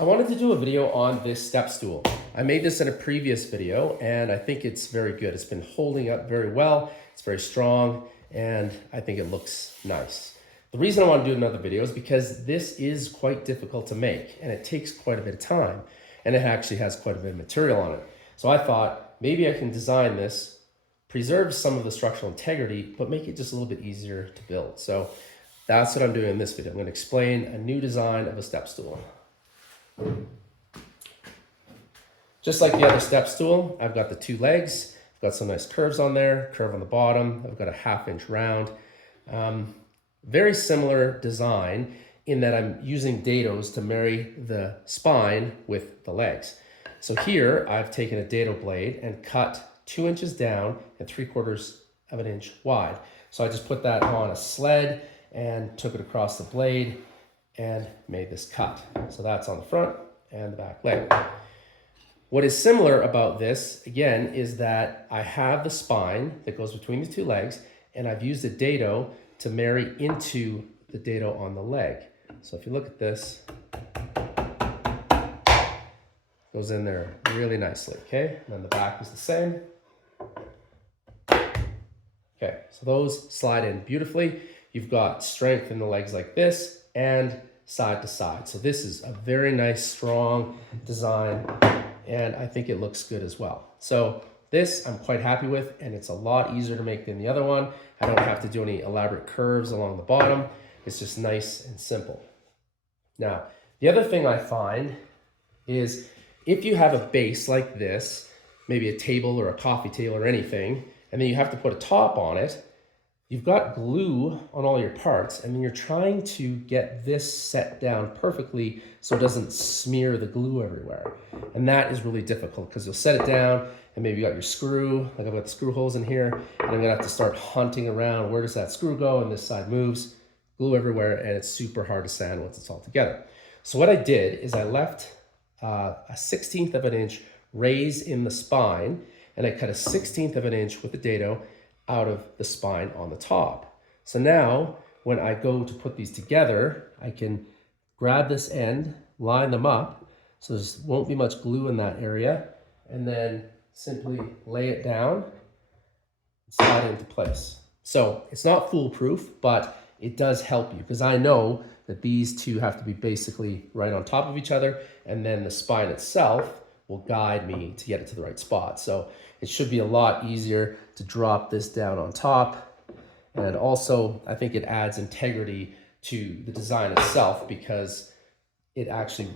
I wanted to do a video on this step stool. I made this in a previous video and I think it's very good. It's been holding up very well. It's very strong and I think it looks nice. The reason I want to do another video is because this is quite difficult to make and it takes quite a bit of time and it actually has quite a bit of material on it. So I thought maybe I can design this, preserve some of the structural integrity, but make it just a little bit easier to build. So that's what I'm doing in this video. I'm going to explain a new design of a step stool. Just like the other step stool, I've got the two legs. I've got some nice curves on there, curve on the bottom. I've got a 1/2 inch round. Very similar design in that I'm using dados to marry the spine with the legs. So here I've taken a dado blade and cut 2 inches down and 3/4 of an inch wide. So I just put that on a sled and took it across the blade and made this cut. So that's on the front and the back leg. What is similar about this, again, is that I have the spine that goes between the two legs, and I've used a dado to marry into the dado on the leg. So if you look at this, goes in there really nicely, okay? And then the back is the same. Okay, so those slide in beautifully. You've got strength in the legs like this and side to side. So this is a very nice, strong design, and I think it looks good as well. So this I'm quite happy with, and it's a lot easier to make than the other one. I don't have to do any elaborate curves along the bottom. It's just nice and simple. Now, the other thing I find is if you have a base like this, maybe a table or a coffee table or anything, and then you have to put a top on it, you've got glue on all your parts, and then you're trying to get this set down perfectly so it doesn't smear the glue everywhere. And that is really difficult because you'll set it down and maybe you got your screw, like I've got the screw holes in here, and I'm gonna have to start hunting around, where does that screw go, and this side moves, glue everywhere, and it's super hard to sand once it's all together. So what I did is I left a 1/16 of an inch raise in the spine, and I cut a 1/16 of an inch with the dado out of the spine on the top. So now when I go to put these together, I can grab this end, line them up, so there won't be much glue in that area, and then simply lay it down, slide it into place. So it's not foolproof, but it does help you because I know that these two have to be basically right on top of each other, and then the spine itself will guide me to get it to the right spot. So it should be a lot easier to drop this down on top. And also, I think it adds integrity to the design itself because it actually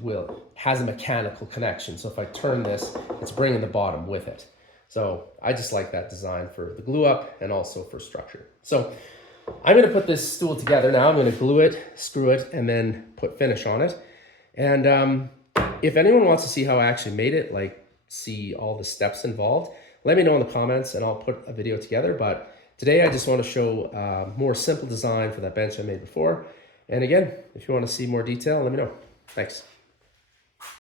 has a mechanical connection. So if I turn this, it's bringing the bottom with it. So I just like that design for the glue up and also for structure. So I'm gonna put this stool together now. I'm gonna glue it, screw it, and then put finish on it. And if anyone wants to see how I actually made it, like see all the steps involved, let me know in the comments and I'll put a video together. But today I just want to show a more simple design for that bench I made before. And again, if you want to see more detail, let me know. Thanks.